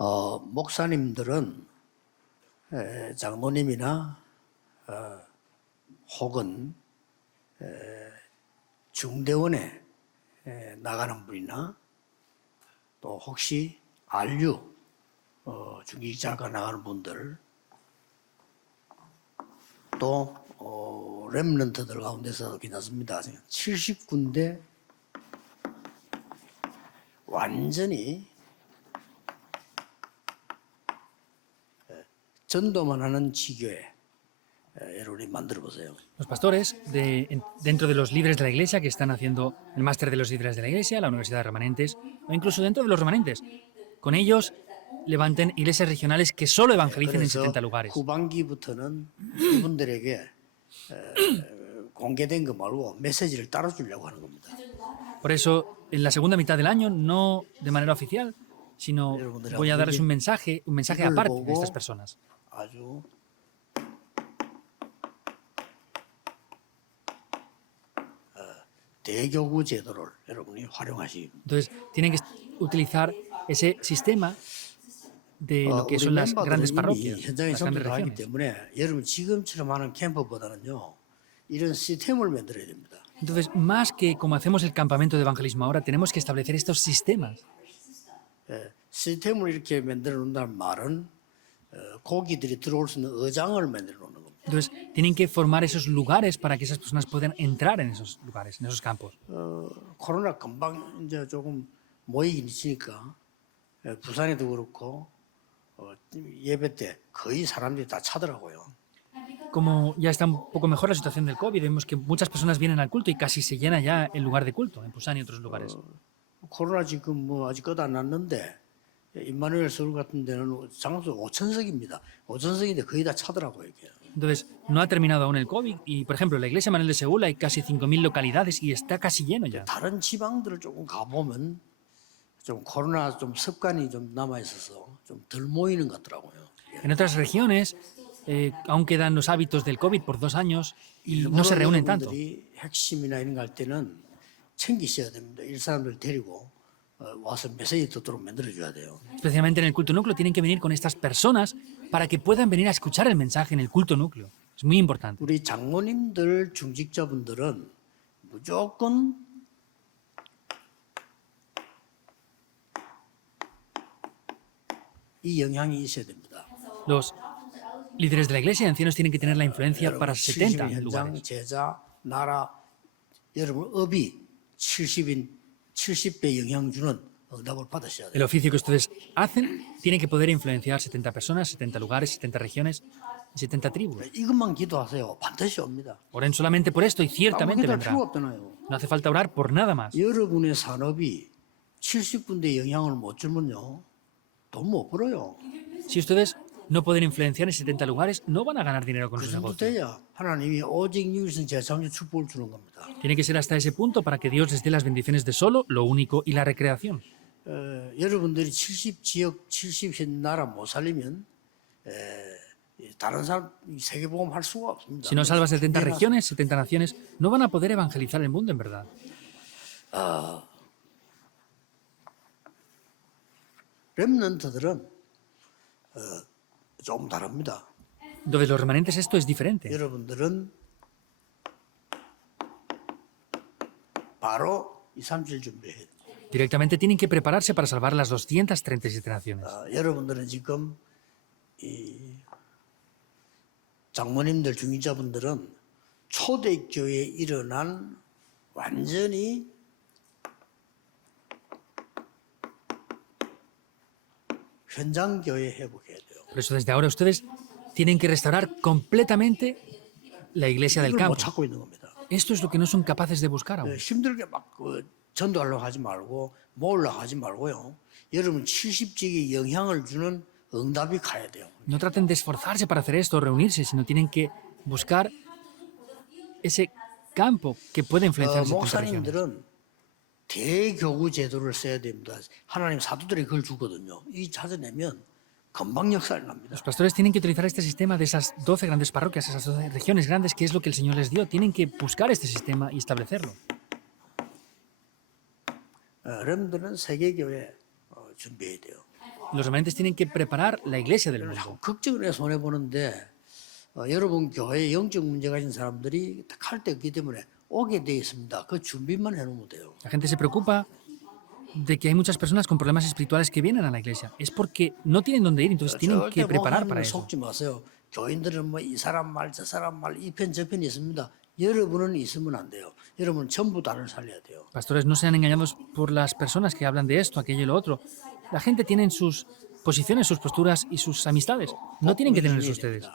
목사님들은 장로님이나 혹은 중대원에 나가는 분이나 또 혹시 RU 중직자가 나가는 분들 또 렘넌트들 가운데서 괜찮습니다. 70군데 완전히 전도만 하는 지교회 여러분이 만들어 보세요. Los pastores, dentro de los líderes de la iglesia que están haciendo el máster de los líderes de la iglesia, la universidad de remanentes, o incluso dentro de los remanentes, con ellos levanten iglesias regionales que solo evangelicen en 70 lugares. 후반기부터는 이분들에게 공개된 거 말고 메시지를 따로 주려고 하는 겁니다. Por eso, en la segunda mitad del año, no de manera oficial, sino voy a darles un mensaje aparte de estas personas. 아주 대교구 제도를 여러분이 활용하시. Entonces, tienen que utilizar ese sistema de lo que son las grandes parroquias, 현장에 las grandes 전도하기 regiones. 때문에 여러분 지금처럼 하는 캠프보다는요 이런 시스템을 만들어야 됩니다. Entonces, más que como hacemos el campamento de evangelismo ahora, tenemos que establecer estos sistemas. 시스템을 이렇게 만들어 놓는다는 말은 고기들이 들어올 수 있는 의장을 만들어 놓는 겁니다. Entonces, tienen que formar esos lugares para que esas personas puedan entrar en esos lugares, en esos campos. 코로나 금방 이제 조금 모이긴 있으니까 부산에도 그렇고 예배 때 거의 사람들이 다 차더라고요. Como ya está un poco mejor la situación del COVID, vemos que muchas personas vienen al culto y casi se llena ya el lugar de culto, en Busan y otros lugares. 코로나 지금 뭐 아직 끝 안 났는데 임마누엘 서울 같은 데는 장소 5,000석입니다. 5,000석인데 거의 다 차더라고요 이게. Entonces, no ha terminado aún el COVID y, por ejemplo, en la iglesia Manuel de Seúl hay casi 5.000 localidades y está casi lleno ya. 다른 지방들을 조금 가보면 좀 코로나 좀 습관이 좀 남아 있어서 좀 덜 모이는 것 같더라고요. En otras regiones aún quedan los hábitos del COVID por 2 años y no se reúnen tanto. 핵심이나 이런 거 할 때는 챙기셔야 됩니다. 이 사람들 데리고 와서 메시지 듣도록 만들어줘야 돼요. Especialmente en el culto núcleo tienen que venir con estas personas para que puedan venir a escuchar el mensaje en el culto núcleo. Es muy importante. 우리 장로님들, 중직자분들은 무조건 이 영향이 있어야 됩니다. Los líderes de la iglesia y ancianos tienen que tener la influencia para 70 현장, lugares. 제자, 나라, 여러분 업이 70배 영향 주는 응답을 받으셔야 El 돼요. oficio que ustedes hacen tiene que poder influenciar 70 personas, 70 lugares, 70 regiones y 70 tribus. 이것만 기도하세요. 반드시 옵니다. Oren solamente por esto y 아무 ciertamente 기도할 vendrá. 필요가 없잖아요. No hace falta orar por nada más. 여러분의 산업이 70군데 영향을 못 주면요. 돈 못 벌어요. Si ustedes no pueden influenciar en 70 lugares, no van a ganar dinero con 그 sus 정도 negocios. 돼야 하나님이 오직 유일성 재창조 축복을 주는 겁니다. Tiene que ser hasta ese punto para que Dios les dé las bendiciones de solo, lo único y la recreación. 여러분들이 70지역, 70나라 못 살리면 다른 사람 세계복음 할 수가 없습니다. Si no salvas 70 regiones, 70 naciones, no van a poder evangelizar el mundo en verdad. 렘넌트들은 조금 다릅니다. Entonces, los remanentes, esto es diferente. 여러분들은 바로 2, 3일 준비해야 돼요. Directamente tienen que prepararse para salvar las 237 naciones. 여러분들은 지금 이 장모님들, 중직자분들은 초대교회에 일어난 완전히 현장교회 회복해야 돼요. Por eso, desde ahora ustedes tienen que restaurar completamente la iglesia del 이걸 못 campo. 찾고 있는 겁니다. Esto es lo que no son capaces de buscar aún. 힘들게 막 전도하려고 하지 말고 모으려고 하지 말고요. 여러분 70지역에 영향을 주는 응답이 가야 돼요. No traten de esforzarse para hacer esto o reunirse, sino tienen que buscar ese campo que puede influenciar en 70 regiones. 목사님들은 대교구 제도를 써야 됩니다. 하나님 사도들이 그걸 주거든요. 이 찾아내면 금방 역사를 납니다. Los pastores tienen que utilizar este sistema de esas 12 grandes parroquias, esas 12 regiones grandes, que es lo que el Señor les dio. Tienen que buscar este sistema y establecerlo. 여러분들은 세계교회 준비해야 돼요. Los remanentes tienen que preparar la iglesia del mundo. 자꾸 걱정을 해 손해 보는데 여러분 교회에 영적 문제 가진 사람들이 갈 데 없기 때문에 오게 돼 있습니다. 그 준비만 해놓으면 돼요. La gente se preocupa de que hay muchas personas con problemas espirituales que vienen a la iglesia. Es porque no tienen dónde ir, entonces tienen 절대 que preparar para 목사님을 eso. 속지 마세요. 교인들은 뭐 이 사람 말 저 사람 말 이 편 저 편이 있습니다. 여러분은 있으면 안 돼요. 여러분은 전부 다를 살려야 돼요. Pastores, no sean engañados por las personas que hablan de esto, aquello y lo otro. La gente tiene sus posiciones, sus posturas y sus amistades. No tienen que tenerlos ustedes.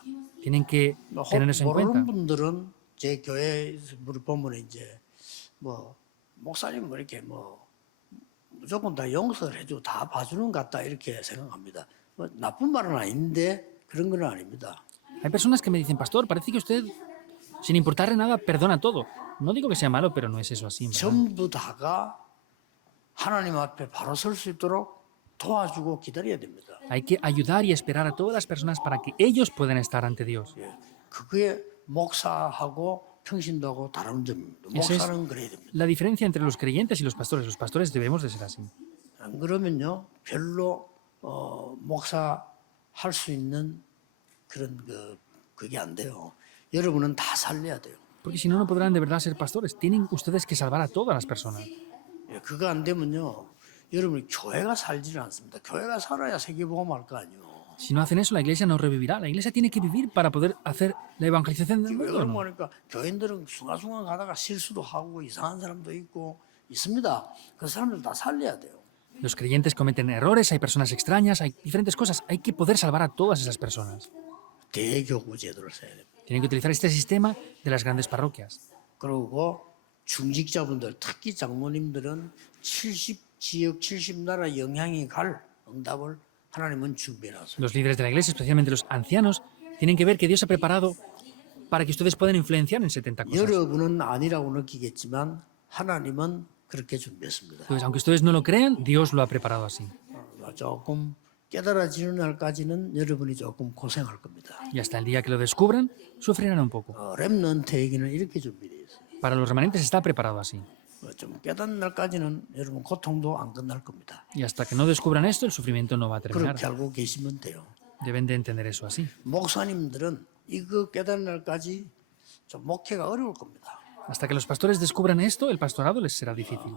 Tienen que tener eso en 모르는 cuenta. 분들은 제 교회 물 보면 이제 뭐 목사님 뭐 이렇게 뭐 무조건 다 용서를 해주고 다 봐주는 것 같다 이렇게 생각합니다. 뭐 나쁜 말은 아닌데 그런 건 아닙니다. Hay personas que me dicen, pastor, parece que usted, sin importarle nada, perdona todo. No digo que sea malo, pero no es eso así. en verdad. 전부 다가 하나님 앞에 바로 설 수 있도록 도와주고 기다려야 됩니다. Hay que ayudar y esperar a todas las personas para que ellos puedan estar ante Dios. 예, 그게 목사하고 평신도하고 다른 점입니다. Esa es 목사는 그래야 됩니다. la diferencia entre los creyentes y los pastores. Los pastores debemos de ser así. 안 그러면요 별로 목사 할 수 있는 그런 그게 안 돼요. 여러분은 다 살려야 돼요. Porque si no, no podrán de verdad ser pastores. Tienen ustedes que salvar a todas las personas. 예, 그거 안 되면요 여러분이 교회가 살지를 않습니다. 교회가 살아야 세계복음 할 거 아니에요. Si no hacen eso, la iglesia no revivirá. La iglesia tiene que vivir para poder hacer la evangelización del 왜 mundo. 그런 ¿No? 거니까 교인들은 순간순간 가다가 실수도 하고 이상한 사람도 있고 있습니다. 그 사람들 다 살려야 돼요. Los creyentes cometen errores, hay personas extrañas, hay diferentes cosas. Hay que poder salvar a todas esas personas. 대교구 제도를 써야 됩니다. Tienen que utilizar este sistema de las grandes parroquias. 그리고 중직자분들, 특히 장모님들은 70지역, 70나라 영향이 갈 응답을 하나님은 준비해놨어요. Los líderes de la iglesia, especialmente los ancianos, tienen que ver que Dios ha preparado para que ustedes puedan influenciar en 70 cosas. 여러분은 아니라고 느끼겠지만 하나님은 그렇게 준비했습니다. Entonces, aunque ustedes no lo crean, Dios lo ha preparado así. 조금 깨달아지는 날까지는 여러분이 조금 고생할 겁니다. Y hasta el día que lo descubran, sufrirán un poco. 렘넌트에게는 이렇게 준비되어 있어요. Para los remanentes está preparado así. 좀 깨닫는 날까지는 여러분 고통도 안 끝날 겁니다. Y hasta que no descubran esto, el sufrimiento no va a terminar. 그렇게 알고 계시면 돼요. Deben de entender eso así. 목사님들은 이거 깨닫는 날까지 좀 목회가 어려울 겁니다. Hasta que los pastores descubran esto, el pastorado les será difícil.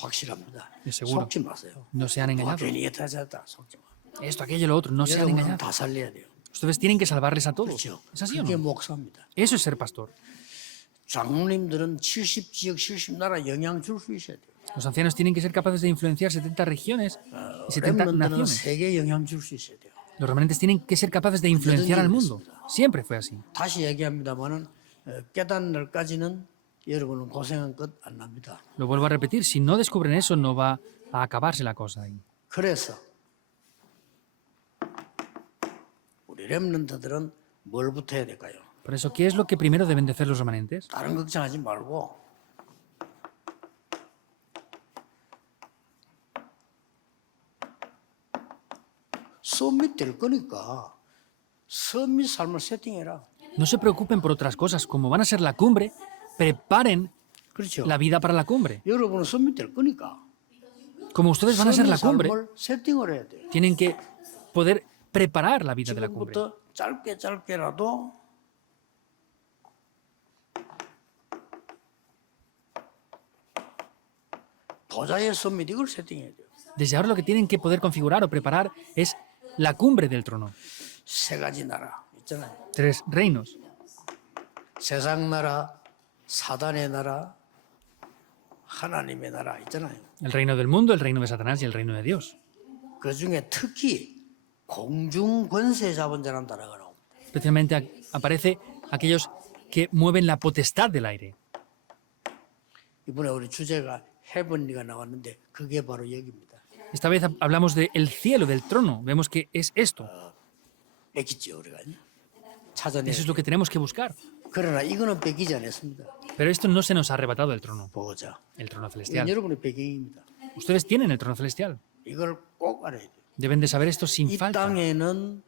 확실합니다. Es seguro. 속지 마세요. No sean engañados. 괜히 타자다 속지 마. Esto, aquello, lo otro, no sean 여러분은 engañados. 다 살려야 돼요. Ustedes tienen que salvarles a todos. 그렇죠. ¿Es así o 그게 no? 목사입니다. Eso es ser pastor. 장로님들은 70지역, 70나라 영향 줄 수 있어야 돼요. Los ancianos tienen que ser capaces de influenciar 70 regiones y 70 렘넌트는 naciones. 세계 영향 줄 수 있어야 돼요. Los remanentes tienen que ser capaces de influenciar al mundo. Siempre fue así. 다시 얘기합니다만은 깨닫는 날까지는 여러분은 고생한 끝 안 납니다. Lo vuelvo a repetir, si no descubren eso, no va a acabarse la cosa ahí. 그래서 우리 렘넌트들은 뭘부터 해야 될까요? Por eso, ¿qué es lo que primero deben de hacer los remanentes? 다른 걱정하지 말고 서밋 될 거니까 서밋 삶을 세팅해라. No se preocupen por otras cosas. Como van a ser la cumbre, preparen 그렇죠. la vida para la cumbre. 여러분은 서밋 될 거니까 Como ustedes van a ser la 서밋 cumbre, 삶을 세팅을 해야 돼요. tienen que poder preparar la vida de la cumbre. 지금부터 짧게라도 보좌의 서밋 이걸 세팅해야 돼요. Desde ahora lo que tienen que poder configurar o preparar es la cumbre del trono. 세 가지 나라 있잖아요. 3 reinos. 세상 나라, 사단의 나라, 하나님의 나라 있잖아요. El reino del mundo, el reino de Satanás y el reino de Dios. 그 중에 특히 공중 권세 잡은 자란 나라가 나옵니다. Especialmente aparece aquellos que mueven la potestad del aire. 이번에 우리 주제가 헤븐리가 나왔는데 그게 바로 여기입니다. Esta vez hablamos del cielo, del trono. Vemos que es esto. 뺏기죠 우리가 찾아내. Eso es lo que tenemos que buscar. 그러나 이거는 뺏기지 않았습니다. Pero esto no se nos ha arrebatado del trono, 보자. el trono 이건 celestial. 여러분의 배경입니다. Ustedes tienen el trono celestial. 이걸 꼭 알아야 돼요. Deben de saber esto sin 이 falta. 땅에는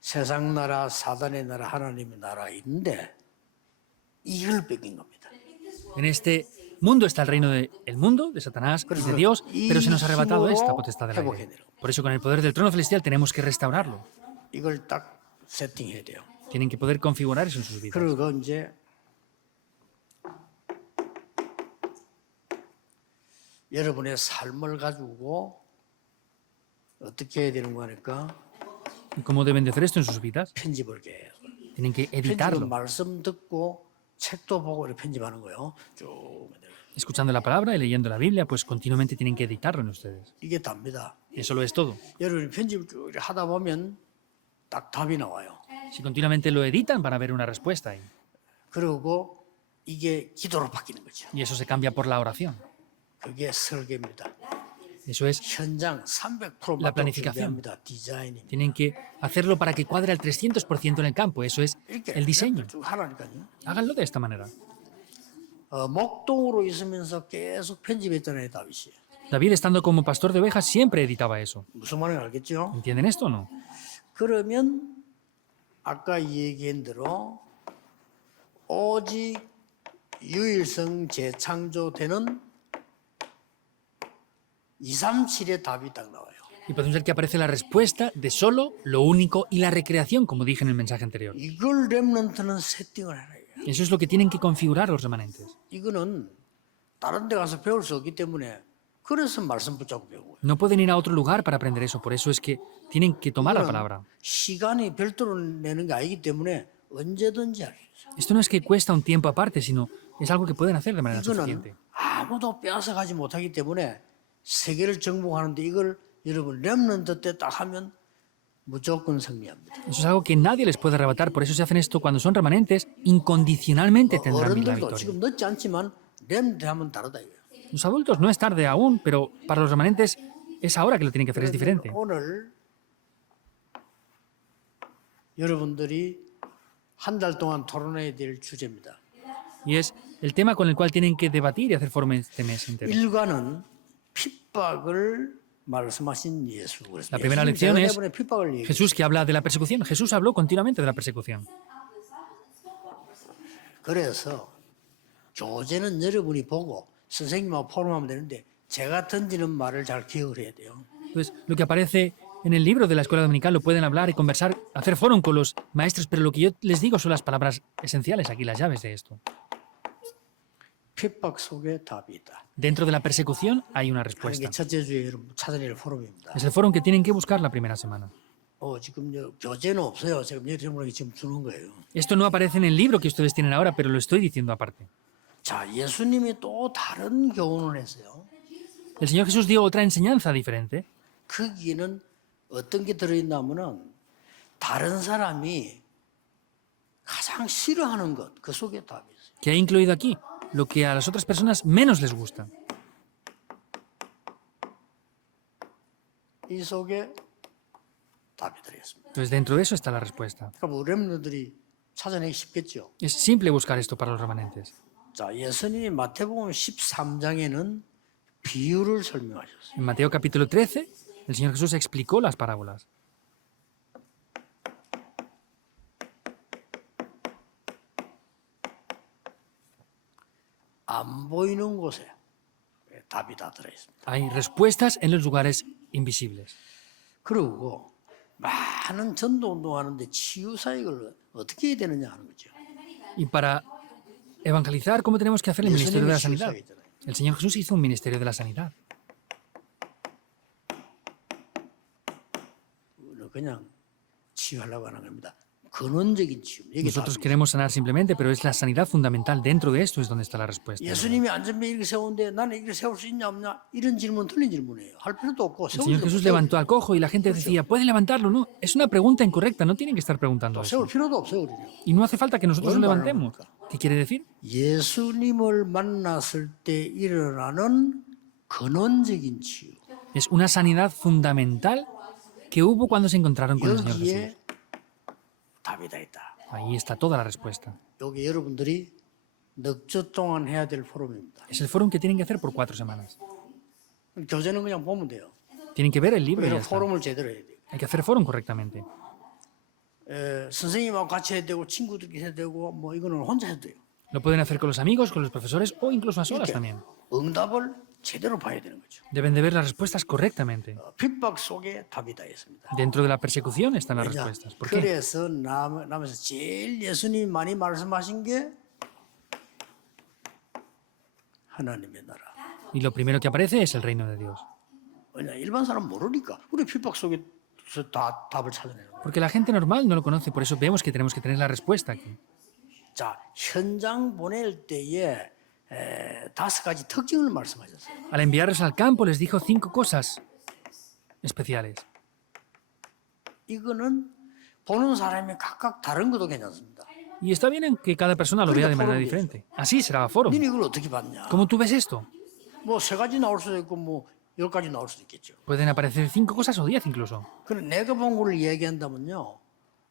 세상 나라, 사단의 나라, 하나님의 나라 있는데 이걸 뺏긴 겁니다. En este mundo está el reino del mundo, de Satanás y de Dios, pero se nos ha arrebatado esta potestad del aire. Por eso con el poder del trono celestial tenemos que restaurarlo. 이걸 딱 세팅해야 돼요. Tienen que poder configurar eso en sus vidas. 그리고 이제 여러분의 삶을 가지고 어떻게 해야 되는 거니까 ¿Y cómo deben de hacer esto en sus vidas? 편집을 해요. Tienen que 편집은 editarlo. 말씀 듣고 책도 보고 이렇게 편집하는 거예요. 쭉. Escuchando la palabra y leyendo la Biblia, pues continuamente tienen que editarlo en ustedes. 이게 답니다. Eso lo es todo. 여러분이 편집을 쭉 이렇게 하다 보면 딱 답이 나와요. Si continuamente lo editan, van a ver una respuesta ahí. 그리고 이게 기도로 바뀌는 거죠. Y eso se cambia por la oración. 그게 설계입니다. Eso es, 현장 300% La 맞도록 planificación. 준비합니다. 디자인입니다. tienen que hacerlo para que cuadre al 300% en el campo. Eso es 이렇게 el diseño. 쭉 하라니까요. Háganlo de esta manera. 목동으로 있으면서 계속 편집했잖아요, 다윗이. David, estando como pastor de ovejas, siempre editaba eso. 무슨 말인지 알겠죠? ¿Entienden esto o no? 그러면 아까 얘기한 대로 오직 유일성 재창조되는 237의 답이 딱 나와요. Y podemos ver que aparece la respuesta de solo, lo único y la recreación, como dije en el mensaje anterior. 이걸 렘넌트는 세팅을 해라. Eso es lo que tienen que configurar los remanentes. 이거는 다른 데 가서 배울 수 없기 때문에 그래서 말씀 붙잡고 배우고요. No pueden ir a otro lugar para aprender eso, por eso es que tienen que tomar la palabra. 시간이 별도로 내는 게 아니기 때문에 언제든지 할 수 있어요. Esto no es que cuesta un tiempo aparte, sino es algo que pueden hacer de manera 이거는 suficiente. 아무도 빼앗아 가지 못하기 때문에 세계를 정복하는데 이걸 여러분 렘넌트 때 딱 하면 무조건 승리합니다. Eso es algo que nadie les puede arrebatar, por eso se hacen esto cuando son remanentes, incondicionalmente tendrán la 어른들도 victoria. 지금 늦지 않지만 렘넌트 하면 다르다 이거예요. Los adultos no es tarde aún, pero para los remanentes es ahora que lo tienen que hacer, es diferente. 오늘 여러분들이 한 달 동안 토론해야 될 주제입니다. Y es el tema con el cual tienen que debatir y hacer foro este mes entero. 일과는 핍박을 말씀하신 예수. La primera lección es 핍박을 얘기해요. Jesús que habla de la persecución. Jesús habló continuamente de la persecución. 그래서 교재는 여러분이 보고 선생님하고 포럼하면 되는데 제가 던지는 말을 잘 기억을 해야 돼요. Entonces, lo que aparece en el libro de la escuela dominical lo pueden hablar y conversar, hacer foro con los maestros, pero lo que yo les digo son las palabras esenciales aquí, las llaves de esto. 핍박 속에 답이 있다. Dentro de la persecución hay una 하는 게 respuesta. 첫째 주에 여러분 찾아낼 포럼입니다. Es el foro que tienen que buscar la primera semana. 지금 교재는 없어요. 지금 여러분에게 지금 주는 거예요. Esto no aparece en el libro que ustedes tienen ahora, pero lo estoy diciendo aparte. 자, 예수님이 또 다른 교훈을 했어요. El Señor Jesús dio otra enseñanza diferente. 거기에는 어떤 게 들어있냐면은 다른 사람이 가장 싫어하는 것, 그 속에 답이 있어요. Que ha incluido aquí lo que a las otras personas menos les gusta. 이 속에 답이 들어있습니다. Entonces dentro de eso está la respuesta. 그럼 우리 렘너들이 찾아내기 쉽겠죠. Es simple buscar esto para los remanentes. 자, 예수님이 마태복음 13장에는 비유를 설명하셨어요. En Mateo capítulo 13, el Señor Jesús explicó las parábolas. 안 보이는 곳에 답이 다 들어있습니다. Hay respuestas en los lugares invisibles. 그리고 많은 전도 운동하는데 치유 사역을 어떻게 해야 되느냐 하는 거죠. Y para evangelizar, ¿cómo tenemos que hacer el ministerio de la 예수님이 치유 sanidad? 사역이잖아요. El Señor Jesús hizo un ministerio de la sanidad. 그냥 치유하려고 하는 겁니다. 근원적인 치유. 이게 Nosotros 답이에요. queremos sanar simplemente, pero es la sanidad fundamental. Dentro de esto es donde está la respuesta. 예수님이 안전벨 이렇게 세우는데 나는 이렇게 세울 수 있냐 없냐 이런 질문 틀린 질문이에요. 할 필요도 없고 El Señor 세울 Jesús 필요도 levantó al cojo y la gente decía, ¿puede levantarlo? No, es una pregunta incorrecta, no tienen que estar preguntando eso. 세울 필요도 없어요. 우리는. Y no hace falta que nosotros lo ¿Cuál levantemos. ¿Qué quiere decir? 예수님을 만났을 때 일어나는 근원적인 치유. Es una sanidad fundamental que hubo cuando se encontraron con el Señor Jesús. 여기에 답이 다 있다. Ahí está toda la respuesta. 여기 여러분들이 넉 주 동안 해야 될 포럼입니다. Es el foro que tienen que hacer por 4 semanas. 교재는 그냥 보면 돼요. Tienen que ver el libro y ya 그래서 está. 포럼을 제대로 해야 돼요. Hay que hacer foro correctamente. 선생님하고 같이 해야 되고 친구들끼리 해야 되고 뭐 이거는 혼자 해도 돼요. Lo pueden hacer con los amigos, con los profesores o incluso a solas 이렇게 también. 응답을 제대로 봐야 되는 거죠. Deben de ver las respuestas correctamente. 핍박 속에 답이 다 있습니다. Dentro de la persecución están las 왜냐? respuestas. ¿Por qué? 그래서 남에서 제일 예수님이 많이 말씀하신 게 하나님의 나라. Y lo primero que aparece es el reino de Dios. 왜냐? 일반 사람 모르니까 우리 핍박 속에서 다 답을 찾아내는 거예요. Porque la gente normal no lo conoce, por eso vemos que tenemos que tener la respuesta aquí. 자, 현장 보낼 때에 5가지 특징을 말씀하셨어요. Al enviarlos al campo les dijo 5 cosas especiales. 이거는 보는 사람이 각각 다른 것도 괜찮습니다. Y está bien en que cada persona lo vea de manera diferente. Así será foro. 너는 이걸 어떻게 봤냐? ¿Cómo tú ves esto? 뭐 3가지 나올 수도 있고 뭐 10가지 나올 수도 있겠죠. Pueden aparecer 5 cosas o 10 incluso. 그럼 내가 본 거를 얘기한다면요.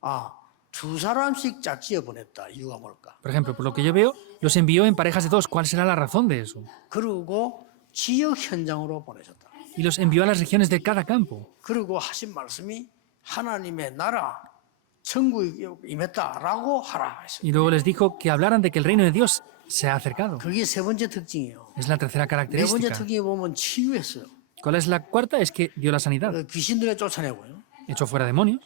아, 2사람씩 짝지어 보냈다. 이유가 뭘까? Por ejemplo, por lo que yo veo, los envió en parejas de 2. ¿Cuál será la razón de eso? 그리고 지역 현장으로 보내셨다. Y los envió a las regiones de cada campo. 그리고 하신 말씀이 하나님의 나라 천국이 임했다라고 하라 했어요. Y luego les dijo que hablaran de que el reino de Dios se ha acercado. 그게 세 번째 특징이에요. Es la tercera 네 번째 característica. 특징이 보면 치유했어요. ¿Cuál es la cuarta? Es que dio la sanidad. 귀신들에 쫓아내고요. Echó fuera demonios.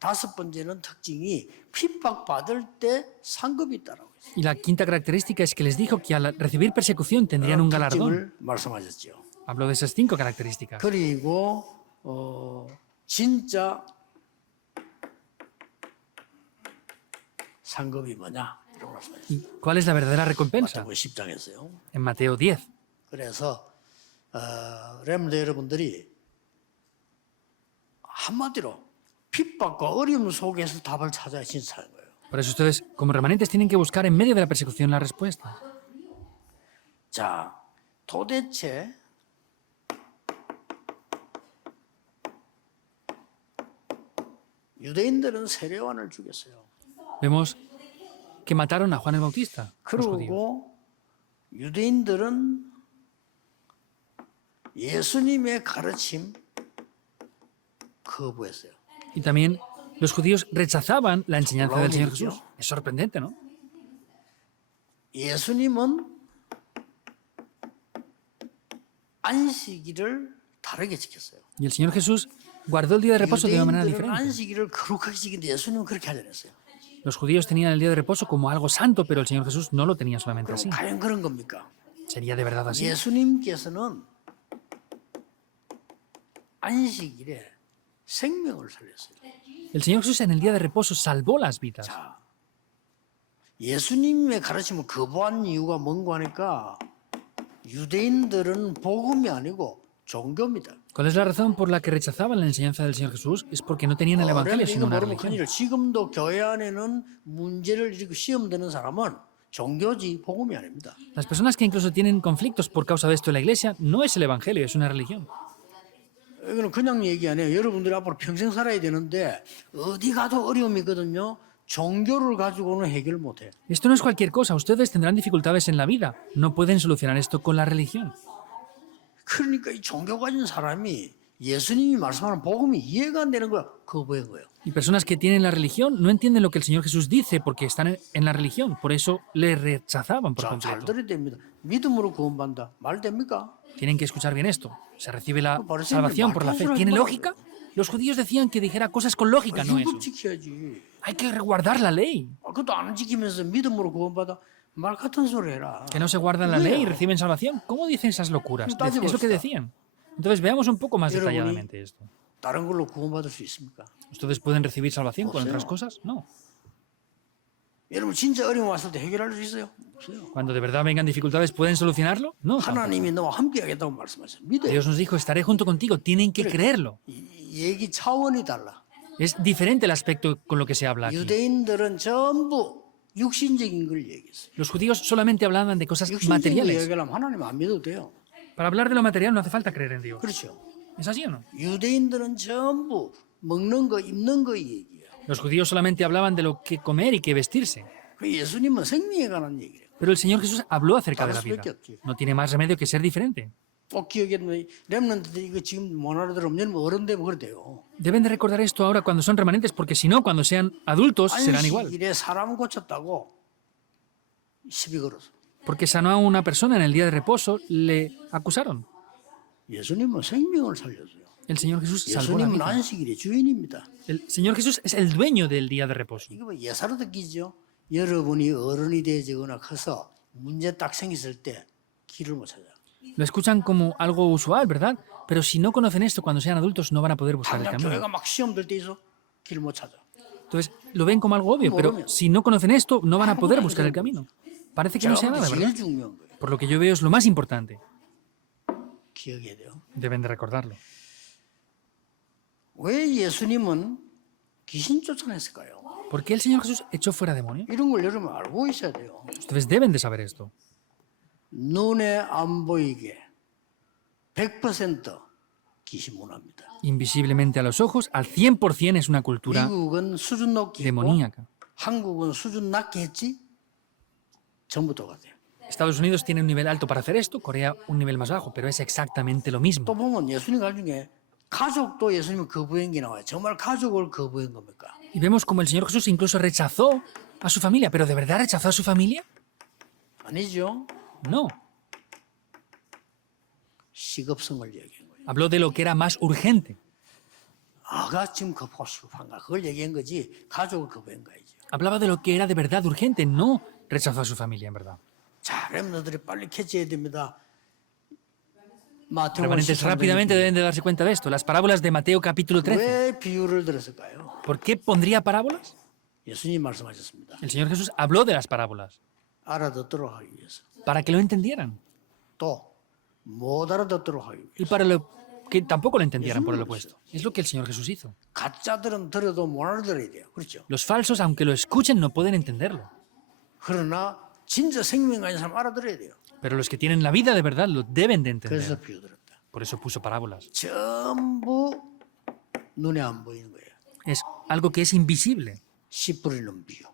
5번째는 특징이 핍박받을 때 상급이 있다라고 했어요. Y la quinta característica es que les dijo que al recibir persecución tendrían un galardón. 특징을 말씀하셨죠. Habló de esas 5 características. 그리고 진짜 상급이 뭐냐? 이런 말씀하셨어요. ¿Y cuál es la verdadera recompensa? 마태복음 10장에서요. En Mateo 10. 그래서 렘드 여러분들이 한마디로 핍박과 어려움 속에서 답을 찾아야 진짜인 거예요. Por eso ustedes, como remanentes, tienen que buscar en medio de la persecución la respuesta. 자, 도대체 유대인들은 세례요한을 죽였어요. Vemos que mataron a Juan el Bautista, los judíos. 그리고 유대인들은 예수님의 가르침 거부했어요. Y también los judíos rechazaban la enseñanza del Señor Jesús. Es sorprendente, ¿no? 예수님은 안식일을 다르게 지켰어요. Y el Señor Jesús guardó el día de reposo de una manera 유대인들은 diferente. 안식일을 거룩하게 지키는데 예수님은 그렇게 하지 않았어요. Los judíos tenían el día de reposo como algo santo, pero el Señor Jesús no lo tenía solamente así. 과연 그런 겁니까? ¿Sería de verdad así? 예수님께서는 안식일에 생명을 살렸어요. El Señor Jesús en el día de reposo salvó las vidas. 자, 예수님의 가르침을 거부한 이유가 뭔가 하니까 유대인들은 복음이 아니고 종교입니다. ¿Cuál es la razón por la que rechazaban la enseñanza del Señor Jesús? Es porque no tenían el Evangelio, 이거 sino una 모르면 religión. 큰일. 지금도 교회 안에는 문제를 일으키고 시험 드는 사람은 종교지 복음이 아닙니다. Las personas que incluso tienen conflictos por causa de esto en la iglesia no es el Evangelio, es una religión. 이거는 그냥 얘기 아니에요. 여러분들이 앞으로 평생 살아야 되는데 어디 가도 어려움이거든요. 종교를 가지고는 해결 못해. Esto no es cualquier cosa, ustedes tendrán dificultades en la vida. No pueden solucionar esto con la religión. 그러니까 이 종교 가진 사람이 예수님이 말씀하는 복음이 이해가 안 되는 거야. 거부한 거예요. Y personas que tienen la religión no entienden lo que el Señor Jesús dice porque están en la religión. Por eso le rechazaban por 자, 잘 completo. 들어야 됩니다. 믿음으로 구원받는다. 말 됩니까? Tienen que escuchar bien esto. Se recibe la parece salvación por la fe. mal ¿Tiene consuelo. lógica? Los judíos decían que dijera cosas con lógica, no 율법 eso. 지켜야지. Hay que guardar la ley. 그것도 안 지키면서 믿음으로 구원받아. 말 같은 소리 해라. Que no se guardan la ley y reciben salvación. ¿Cómo dicen esas locuras? Es lo que decían. Entonces veamos un poco más detalladamente esto. 다른 걸로 구원받을 수 있습니까? ¿Ustedes pueden recibir salvación con otras cosas? No. 여러분 진짜 어려움 왔을 때 해결할 수 있어요? 없어요. Cuando de verdad vengan dificultades, ¿pueden solucionarlo? No. tampoco. 하나님이 너와 함께 하겠다고 말씀하셨어요. 믿어요. Dios nos dijo, estaré junto contigo. Tienen que creerlo. 이 얘기 차원이 달라. Es diferente el aspecto con lo que se habla aquí. 유대인들은 전부 육신적인 걸 얘기했어요. Los judíos solamente hablaban de cosas 육신적인 걸 materiales. 얘기하려면 하나님 안 믿어도 돼요. Para hablar de lo material no hace falta creer en Dios. 그렇죠. ¿Es así o no? 유대인들은 전부 먹는 거, 입는 거 얘기예요. Los judíos solamente hablaban de lo que comer y que vestirse. 그 예수님은 생명에 관한 얘기예요. Pero el Señor Jesús habló acerca de la vida. 수밖에 없지. No tiene más remedio que ser diferente. 꼭 기억해야 렘넌트들이 이거 지금 못 알아들으면 어른 되면 그래요. Deben de recordar esto ahora cuando son remanentes, porque si no, cuando sean adultos serán igual. 안식일에 사람 고쳤다고 시비 걸어서. Porque sanó a una persona en el día de reposo, le acusaron. 예수님은 생명을 살려줘요. El Señor Jesús salvó la 예수님은 vida. 안식일의 주인입니다. El Señor Jesús es el dueño del día de reposo. 이거 뭐 예사로 느끼죠? 여러분이 어른이 되거나 커서 문제 딱 생겼을 때 길을 못 찾아. Lo escuchan como algo usual, ¿verdad? Pero si no conocen esto cuando sean adultos, no van a poder buscar el 당장 camino. 교회가 막 시험 들 때 있어 길을 못 찾아. Entonces, lo ven como algo obvio, pero si no conocen esto, no van a poder buscar el camino. Parece que no sea nada, ¿verdad? 제일 중요한 거예요. Por lo que yo veo es lo más importante. 기억해야 돼요. Deben de recordarlo. 왜 예수님은 귀신 쫓아냈을까요? ¿Por qué el Señor Jesús echó fuera demonios? 이런 걸 여러분 알고 있어야 돼요. Ustedes deben de saber esto. 눈에 안 보이게 100% 귀신 문화입니다. Invisiblemente a los ojos, al 100% es una cultura 미국은 수준 높게 했고 demoníaca. 한국은 수준 낮게 했지 전부 똑같아요. Estados Unidos tiene un nivel alto para hacer esto, Corea un nivel más bajo, pero es exactamente lo mismo. 또 보면 예수님 갈 중에 가족도 예수님 거부한 게 나와요. 정말 가족을 거부한 겁니까? Y vemos como el Señor Jesús incluso rechazó a su familia. ¿Pero de verdad rechazó a su familia? 아니죠. No. 시급성을 얘기한 거예요. Habló de lo que era más urgente. 아가 지금 거부하고 싶은가 그걸 얘기한 거지 가족을 거부한 거야죠. Hablaba de lo que era de verdad urgente, no rechazó a su familia, en verdad. 자, 렘너들이 빨리 캐치해야 됩니다. 마태복음 Remanentes 13장 rápidamente deben de darse cuenta de esto. Las parábolas de Mateo capítulo 13. 왜 비유를 들었을까요? ¿Por qué pondría parábolas? 예수님 말씀하셨습니다. El Señor Jesús habló de las parábolas 알아듣도록 하기 위해서. para que lo entendieran 또 못 알아듣도록 하기 위해서. y para lo que tampoco lo entendieran por el opuesto. Es lo que el Señor Jesús hizo. 가짜들은 들어도 못 알아들어야 돼요. 그렇죠? Los falsos, aunque lo escuchen, no pueden entenderlo. 그러나 진짜 생명 가진 사람 알아들어야 돼요. Pero los que tienen la vida de verdad lo deben de 그래서 entender. 비유 들었다. Por eso puso parábolas. 전부 눈에 안 보이는 거예요. Es algo que es invisible. 씨 뿌리는 비유.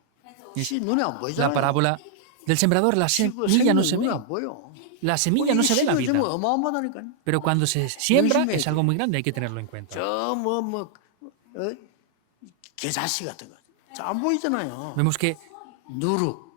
씨 눈에 안 La 보이잖아요. parábola del sembrador, la 그 semilla no 생명 se 눈에 ve. 안 보여. La semilla no se ve la vida. 뭐 어마어마하다니까요. Pero cuando se siembra es algo muy grande, hay que tenerlo en cuenta. 저뭐 개자씨 같은 거. 안 보이잖아요. Vemos que 누룩.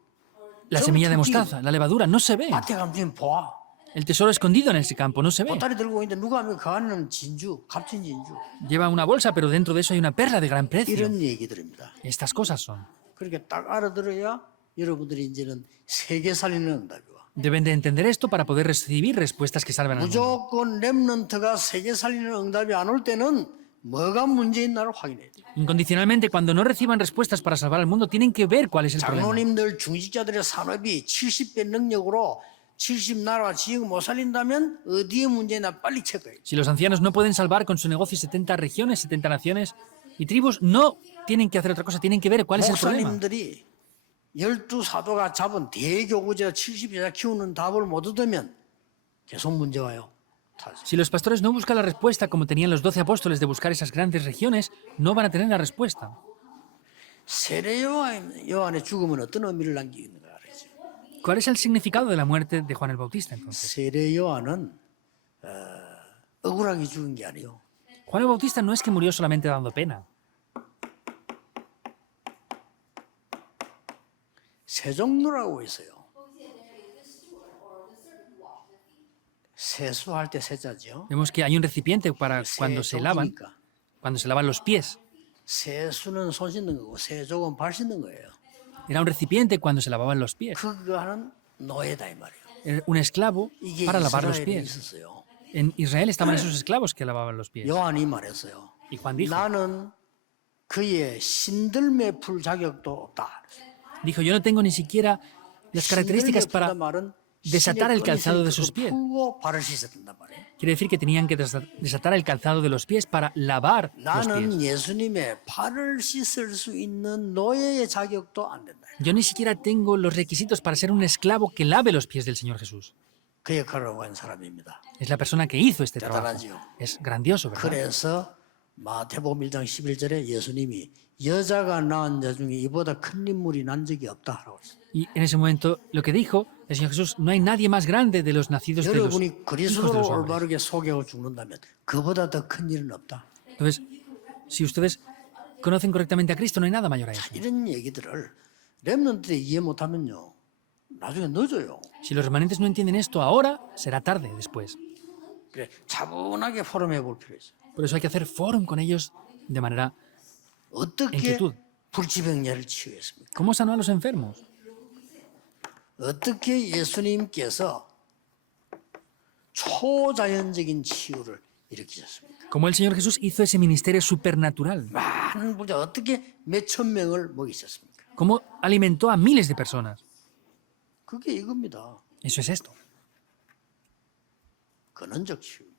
la semilla de mostaza, la levadura, no se ve. 밭에 가면 좀 봐. El tesoro escondido en ese campo no se ve. 보따리 들고 있는데 누가 하면 그 안에는 진주, 값진 진주. Lleva una bolsa, pero dentro de eso hay una perla de gran precio. 이런 얘기들입니다. Estas cosas son. 그렇게 딱 알아들어야 여러분들이 이제는 세계 살리는 응답이 와. Deben de entender esto para poder recibir respuestas que salven al mundo. 무조건 렘넌트가 세계 살리는 응답이 안 올 때는 뭐가 문제 있나를 확인해야 돼요. Incondicionalmente, cuando no reciban respuestas para salvar al mundo, tienen que ver cuál es el problema. 장로님들 중직자들의 산업이 70배 능력으로 70나라와 지역 못 살린다면 어디에 문제나 빨리 체크해요. Si los ancianos no pueden salvar con su negocio 70 regiones, 70 naciones y tribus, no tienen que hacer otra cosa, tienen que ver cuál es el problema. 목사님들이 12사도가 잡은 대교구제 70여자 키우는 답을 못 얻으면 계속 문제 와요. Si los pastores no buscan la respuesta como tenían los 12 apóstoles de buscar esas grandes regiones, no van a tener la respuesta. 세례 요한의 죽음은 어떤 의미를 남기는가 알죠? ¿Cuál es el significado de la muerte de Juan el Bautista entonces? 세례 요한은 억울하게 죽은 게 아니에요. Juan el Bautista no es que murió solamente dando pena. 세종로라고 있어요. 세수할 때 세자죠. Vemos que hay un recipiente para cuando se lavan los pies. 세수는 손 씻는 거고 세족은 발 씻는 거예요. Era un recipiente cuando se lavaban los pies. 그거 하는 노예다 이 말이에요. Era un esclavo 이게 para lavar los 이스라엘에 pies. 있었어요. En Israel estaban esos esclavos que lavaban los pies. 요한이 말했어요. Y Juan dijo, 나는 그의 신들매 풀 자격도 없다. dijo, yo no tengo ni siquiera las características para desatar el calzado de sus pies. 풀고 발을 씻었단 말이에요. Quiere decir que tenían que desatar el calzado de los pies para lavar los pies. 나는 예수님의 발을 씻을 수 있는 노예의 자격도 안 된다. Yo ni siquiera tengo los requisitos para ser un esclavo que lave los pies del Señor Jesús. 그 역할을 한 사람입니다. Es la persona que hizo este trabajo. 대단하지요. Es grandioso, ¿verdad? 그래서 마태복음 1장 11절에 예수님이 여자가 낳은 자 중에 이보다 큰 인물이 난 적이 없다라고 했어요. Y en ese momento lo que dijo el Señor Jesús, no hay nadie más grande de los nacidos de los 여러분이 hijos de 그리스도로 los hombres. 올바르게 소개하고 죽는다면 그보다 더 큰 일은 없다. Entonces, si ustedes conocen correctamente a Cristo, no hay nada mayor a eso. 이런 얘기들을 렘넌트들이 이해 못하면요. 나중에 늦어요. Si los remanentes no entienden esto ahora, será tarde después. 그래, 차분하게 포럼해 볼 필요 있어요. Por eso hay que hacer forum con ellos de manera... 어떻게 inquietud. 불치병자를 치유했습니까? ¿Cómo sanó a los enfermos? 어떻게 예수님께서 초자연적인 치유를 일으키셨습니까? Como el Señor Jesús hizo ese ministerio supernatural. 많은 분들 어떻게 몇천 명을 먹이셨습니까? Cómo alimentó a miles de personas. 그게 이겁니다. Eso es esto. 근원적 치유입니다.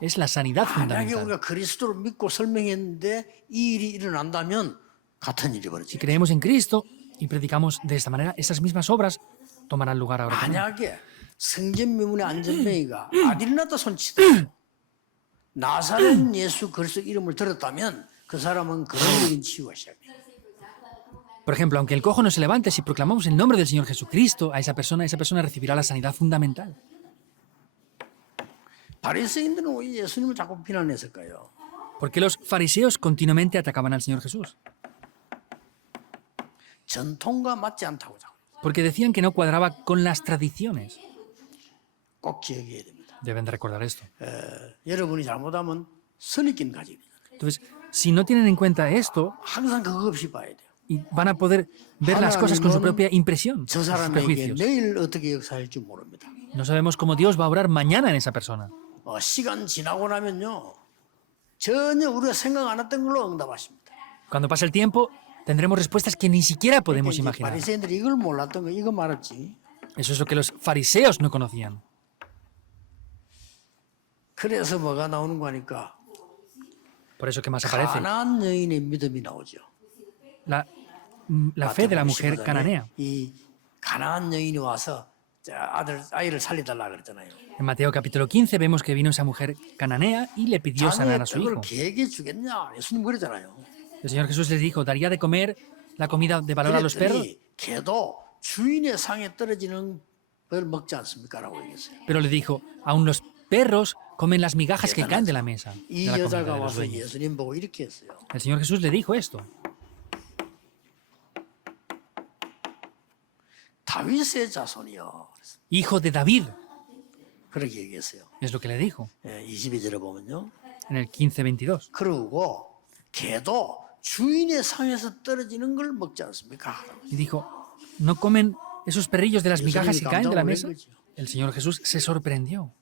Es la sanidad 만약에 fundamental. 우리가 그리스도를 믿고 설명했는데 이 일이 일어난다면 같은 일이 Si 벌어지죠. creemos en Cristo y predicamos de esta manera, esas mismas obras tomarán lugar ahora también. 만약에 성전미문의 안전뱅이가 안 일어났다 손치다 나사렛 예수 그리스도 이름을 들었다면 그 사람은 근원적인 치유가 시작돼요. Por ejemplo, aunque el cojo no se levante, si proclamamos el nombre del Señor Jesucristo a esa persona recibirá la sanidad fundamental. 바리새인들은 왜 예수님을 자꾸 비난했을까요? ¿Por qué los fariseos continuamente atacaban al Señor Jesús? 전통과 맞지 않다고 자꾸 Porque decían que no cuadraba con las tradiciones. 꼭 기억해야 됩니다. Deben de recordar esto. 여러분이 잘못하면 선입견 가집니다. Entonces, si no tienen en cuenta esto, 항상 그거 없이 봐야 돼요. y van a poder ver las cosas con su propia impresión, 저 sus 사람에게 prejuicios. 내일 어떻게 역사할지 모릅니다. No sabemos cómo Dios va a obrar mañana en esa persona. 시간 지나고 나면요 전혀 우리가 생각 안 했던 걸로 응답하십니다. Cuando pase el tiempo, tendremos respuestas que ni siquiera podemos 이제 imaginar. 바리새인들이 이걸 몰랐던 거 이거 말았지. Eso es lo que los fariseos no conocían. 그래서 뭐가 나오는 거니까 Por eso que más aparece 가나안 여인의 믿음이 나오죠. la fe de la mujer 마태복음 15장에 cananea. 이 가나안 여인이 와서 아이를 살려달라 그랬잖아요. En Mateo capítulo 15 vemos que vino esa mujer cananea y le pidió sanar 자네의 a su 떡을 hijo. 개에게 주겠냐? 예수님 그러잖아요. El Señor Jesús les dijo, ¿daría de comer la comida de valor a los perros? 그랬더니 개도 주인의 상에 떨어지는 걸 먹지 않습니까? 라고 얘기했어요. Pero le dijo, aún los perros comen las migajas que caen de la mesa, 이 de la comida 여자가 de los 와서 dueños. 예수님 보고 이렇게 했어요. El Señor Jesús le dijo esto. 다윗의 자손이요. Hijo de David, 그렇게 얘기했어요. es lo que le dijo 22절에 보면요. en el 15:22. 그러고 개도 주인의 상에서 떨어지는 걸 먹지 않습니까? Y dijo, ¿no comen esos perrillos de las migajas que caen de la mesa? 거죠. El Señor Jesús se sorprendió.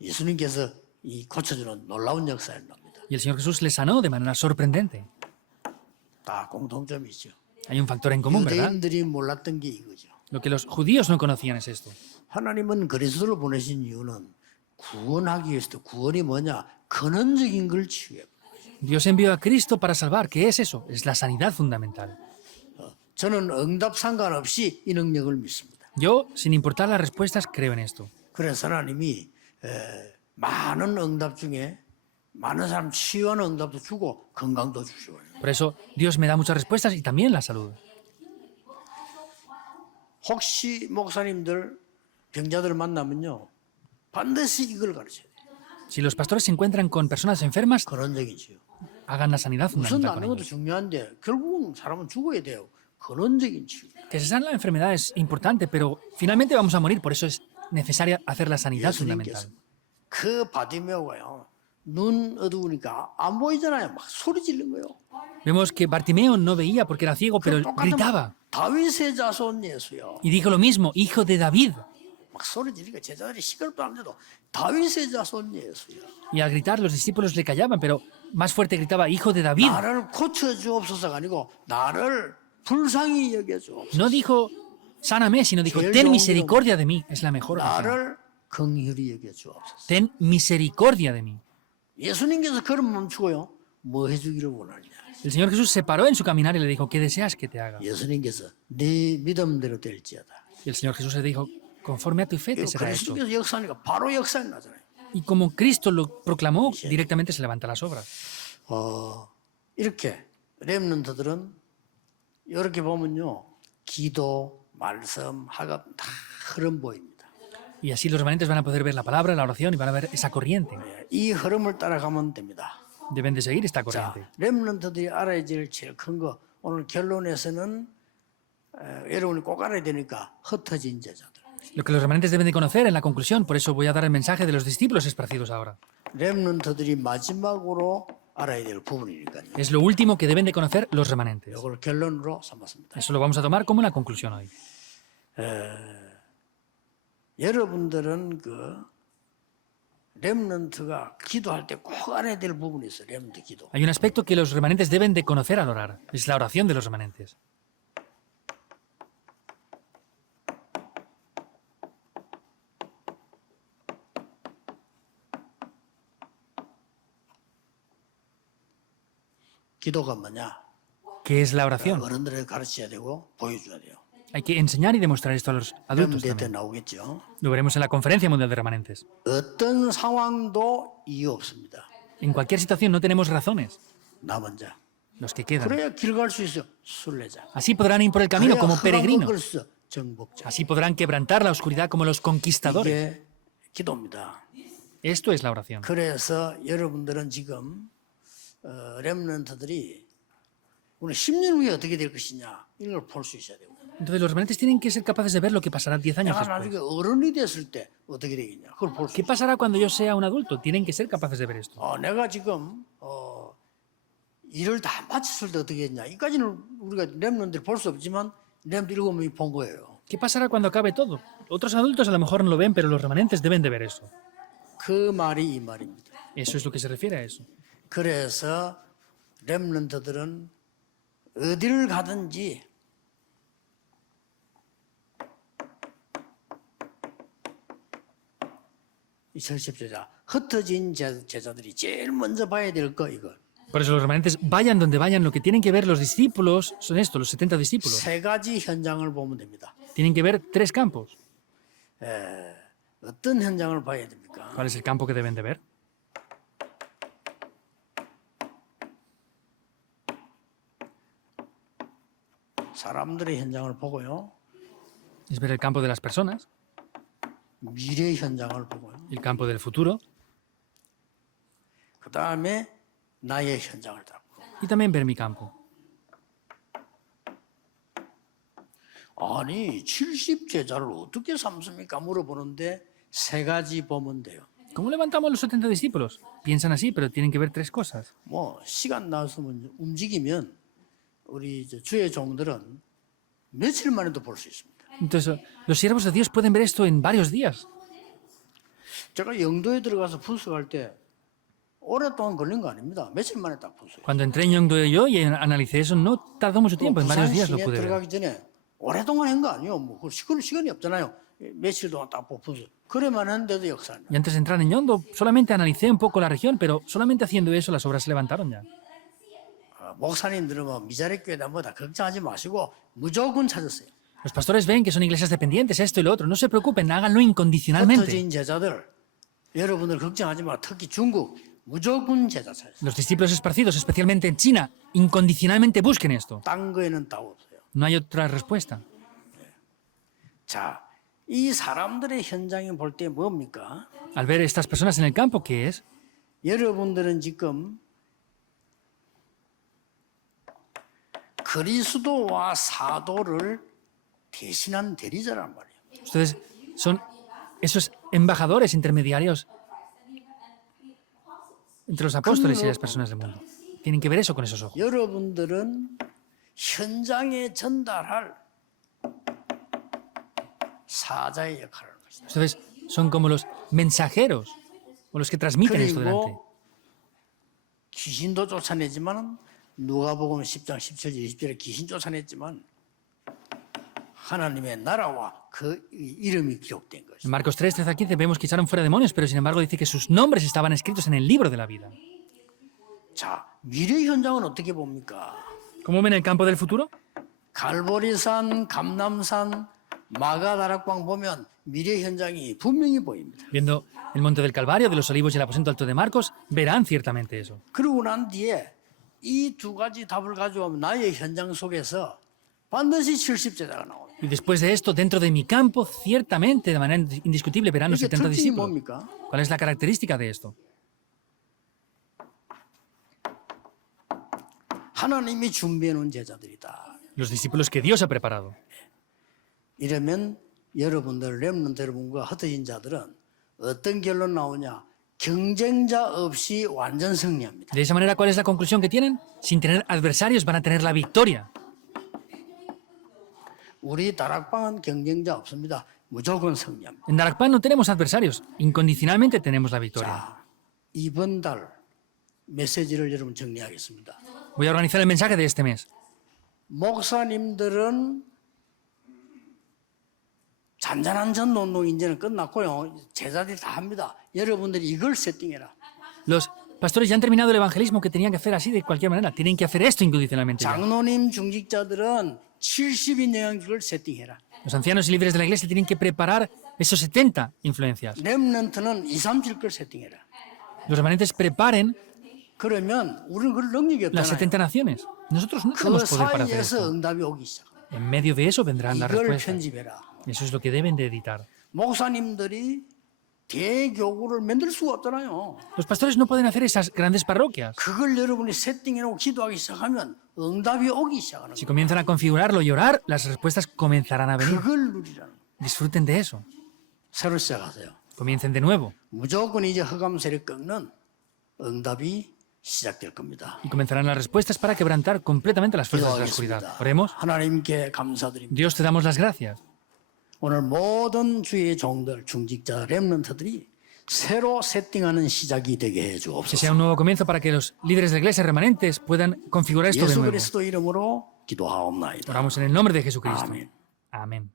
예수님께서 이 고쳐주는 놀라운 역사를 납니다. Y el Señor Jesús le sanó de manera sorprendente. 다 공통점이 있죠. Hay un factor en común, ¿verdad? 유대인들이 몰랐던 게 이거죠. Lo que los judíos no conocían es esto. 하나님은 그리스도를 보내신 이유는 구원하기 위해서 구원이 뭐냐? 근원적인 걸 치유해. Dios envió a Cristo para salvar. ¿Qué es eso? Es la sanidad fundamental. 저는 응답 상관없이 이 능력을 믿습니다. Yo, sin importar las respuestas, creo en esto. 그래서 하나님이 많은 응답 중에 많은 사람 치유하는 응답도 주고 건강도 주시고. Por eso, Dios me da muchas respuestas y también la salud. 혹시 목사님들 병자들 만나면요 반드시 이걸 가르쳐야 돼요. Si los pastores se encuentran con personas enfermas, 근원적인 치유. hagan la sanidad 우선 fundamental con 낫는 것도 ellos. 중요한데 결국은 사람은 죽어야 돼요. 근원적인 치유. Que se sana la enfermedad es importante, pero finalmente vamos a morir, por eso es necesaria hacer la sanidad 예수님께서 fundamental. 그 바디메오가요 눈 어두우니까 안 보이잖아요. 막 소리 지른 거예요. Vemos que Bartimeo no veía porque era ciego, pero él gritaba. 다윗의 자손 예수요. Y dijo lo mismo, hijo de David. 막 소리 지르니까 제자들이 시끄럽도 안 돼도 다윗의 자손 예수요. Y al gritar los discípulos le callaban, pero más fuerte gritaba, hijo de David. 나를 고쳐 주옵소서가 아니고 나를 불쌍히 여겨 주옵소서. No dijo, sáname, sino dijo, ten misericordia de mí. Es la mejor oración. 나를 긍휼히 여겨 주옵소서. Ten misericordia de mí. 예수님께서 걸음 멈추고요. 뭐 해주기를 원하냐. El Señor Jesús se paró en su caminar y le dijo, ¿qué deseas que te haga? 예수님께서 네 믿음대로 될지어다. Y el Señor Jesús le dijo, conforme a tu fe te será hecho. 그리스도께서 역사하니까 바로 역사에 나잖아요. Y como Cristo lo proclamó, directamente se levanta las obras. 이렇게 렘넌트들은 이렇게 보면요. 기도, 말씀, 학업 다 흐름 보입니다. Y así los remanentes van a poder ver la palabra, la oración y van a ver esa corriente. 이 흐름을 따라가면 됩니다. Deben de seguir esta 자, corriente. 렘넌트들이 알아야 될 제일 큰 거 오늘 결론에서는 여러분이 꼭 알아야 되니까 흩어진 제자들. Lo que los remanentes deben de conocer en la conclusión, por eso voy a dar el mensaje de los discípulos esparcidos ahora. 렘넌트들이 마지막으로 알아야 될 부분이니까요. Es lo último que deben de conocer los remanentes. 이걸 결론으로 삼았습니다. Eso lo vamos a tomar como una conclusión hoy. 여러분들은 그 렘넌트가 기도할 때 꼭 알아야 될 부분이 있어요. 렘넌트 기도. Hay un aspecto que los remanentes deben de conocer al orar. Es la oración de los remanentes. 기도가 뭐냐? ¿Qué es la oración? 어른들에게 가르쳐야 되고 보여줘야 돼요. Hay que enseñar y demostrar esto a los adultos 렘넌트 때 también. 나오겠죠. Lo veremos en la Conferencia Mundial de Remanentes. 어떤 상황도 이유 없습니다. En cualquier situación no tenemos razones, 남은 자. los que quedan. 그래야 길 갈 수 있어. 순례자. Así podrán ir por el camino 그래야 como 흑암을 peregrinos. 걸 수 있어. 정복자. Así podrán quebrantar la oscuridad como los conquistadores. 이게 기도입니다. Esto es la oración. 그래서 여러분들은 지금 렘넌트들이 우리 10년 후에 어떻게 될 것이냐 이걸 볼 수 있어야 되고 Entonces los remanentes tienen que ser capaces de ver lo que pasará 10 años 내가 나중에 después. 어른이 됐을 때 어떻게 되겠냐 그걸 볼 수 ¿Qué 있어요. pasará cuando yo sea un adulto? Tienen que ser capaces de ver esto. 내가 지금 일을 다 마쳤을 때 어떻게 했냐 이까지는 우리가 렘넌트들이 볼 수 없지만 렘넌트 7명이 본 거예요. ¿Qué pasará cuando acabe todo? Otros adultos a lo mejor no lo ven, pero los remanentes deben de ver eso. 그 말이 이 말입니다. Eso es lo que se refiere a eso. 그래서 렘넌트들은 어디를 가든지 이 절십제자 흩어진 제자들이 제일 먼저 봐야 될 거 이거 Por eso los remanentes, vayan donde vayan, lo que tienen que ver los discípulos son esto, los 70 discípulos. 세 가지 현장을 보면 됩니다. Tienen que ver 3 campos. 어떤 현장을 봐야 됩니까? ¿Cuál es el campo que deben de ver? 사람들의 현장을 보고요. Es ver el campo de las personas, 미래 현장을 보고요. el campo del futuro 그 다음에 나의 현장을 잡고. y también ver mi campo. 아니 70제자를 어떻게 삼습니까? 물어보는데 세 가지 보면 돼요. ¿Cómo levantamos los 70 discípulos? Piensan así, pero tienen que ver 3 cosas. 뭐 시간 나서면 움직이면 우리 이제 주의 종들은 며칠 만에도 볼 수 있습니다. Entonces, los siervos de Dios pueden ver esto en varios días. 제가 영도에 들어가서 분석할 때 오랫동안 걸린 거 아닙니다. 며칠 만에 딱 분석. Cuando entré en Yongdo y analicé eso, no tardó mucho tiempo, en varios días lo 부산시에 pude ver. 들어가기 전에 오랫동안 한 거 아니에요. 뭐 시간이 없잖아요. 며칠 동안 딱 분석. 그래만 했는데도 역사는. Y antes de entrar en Yongdo, solamente analicé un poco la región, pero solamente haciendo eso las obras se levantaron ya. 목사님들은 뭐 미자리 교회다 뭐다 걱정하지 마시고 무조건 찾았어요. Los pastores ven que son iglesias dependientes, esto y lo otro. No se preocupen, háganlo incondicionalmente. 흩어진 제자들 여러분들 걱정하지 마. 특히 중국 무조건 제자 찾았어요. Los discípulos esparcidos, especialmente en China, incondicionalmente busquen esto. 딴 거에는 답 없어요. No hay otra respuesta. 자, 이 사람들의 현장에 볼 때 뭡니까? Al ver estas personas en el campo, ¿qué es? 여러분들은 지금 그리스도와 사도를 대신한 대리자란 말이에요. Ustedes son esos embajadores intermediarios entre los apóstoles y las personas del mundo. Tienen que ver eso con esos ojos. 여러분들은 현장에 전달할 사자의 역할을 하는 것이다. Ustedes son como los mensajeros o los que transmiten esto delante. 그리고 귀신도 쫓아내지만 누가복음 10장 17절 20절에 귀신 쫓아냈지만 하나님의 나라와 그 이름이 기록된 것이다. En Marcos 3, 13 a 15 vemos que echaron fuera demonios, pero sin embargo dice que sus nombres estaban escritos en el libro de la vida. 자, 미래 현장은 어떻게 봅니까? ¿Cómo ven el campo del futuro? 갈보리산, 감남산, 마가다락방 보면 미래 현장이 분명히 보입니다. Viendo el monte del Calvario, de los Olivos y el aposento alto de Marcos, verán ciertamente eso. 그러고 난 뒤에 이 두 가지 답을 가져오면 나의 현장 속에서 반드시 70제자가 나옵니다. Y después de esto, dentro de mi campo, ciertamente, de manera indiscutible, verán los 이게 70 특징이 discípulos. 뭡니까? ¿Cuál es la característica de esto? 하나님이 준비해 놓은 제자들이다. Los discípulos que Dios ha preparado. 이러면 여러분들 렘넌트 여러분과 흩어진 자들은 어떤 결론 나오냐? 경쟁자 없이 완전 승리합니다. De esa manera, ¿cuál es la conclusión que tienen? Sin tener adversarios van a tener la victoria. 우리 다락방은 경쟁자 없습니다. 무조건 승리합니다. En Darakpan no tenemos adversarios, incondicionalmente tenemos la victoria. 자, 이번 달 메시지를 여러분 정리하겠습니다. Voy a organizar el mensaje de este mes. 목사님들은 잔잔한 전도운동 이제는 끝났고요. 제자들이 다 합니다. 여러분들이 이걸 세팅해라. Los pastores ya han terminado el evangelismo que tenían que hacer así de cualquier manera. Tienen que hacer esto incondicionalmente. Ya. 장로님 중직자들은 70인 영향력을 세팅해라. Los ancianos y líderes de la iglesia tienen que preparar esos 70 influencias. 렘넌트는 2, 30걸 세팅해라. Los remanentes preparen 그러면 우리는 그걸 능력이 las 없잖아요. 70 naciones. Nosotros no 그 tenemos poder para hacer 사이에서 esto. 응답이 오기 시작합니다. En medio de eso vendrán las 이걸 respuestas. 편집해라. Eso es lo que deben de editar. 목사님들이 대교구를 만들 수가 없잖아요. Los pastores no pueden hacer esas grandes parroquias. 그걸 여러분이 세팅해놓고 기도하기 시작하면 응답이 오기 시작하는 Si 거예요. comienzan a configurarlo y orar, las respuestas comenzarán a venir. 그걸 누리라는 거예요. Disfruten de eso. 새로 시작하세요. Comiencen de nuevo. 무조건 이제 흑암 세력 꺾는 응답이 시작될 겁니다. Y comenzarán las respuestas para quebrantar completamente las fuerzas de la oscuridad. 기도하겠습니다. Oremos. 하나님께 감사드립니다. Dios, te damos las gracias. 오늘 모든 주의 종들, 중직자, 렘넌트들이 새로 세팅하는 시작이 되게 해 Que 주옵소서. sea un nuevo comienzo para que los líderes de la iglesia remanentes puedan configurar esto de 예수 nuevo. 그리스도 이름으로 기도하옵나이다. Oramos en el nombre de Jesucristo. Amén. Amén.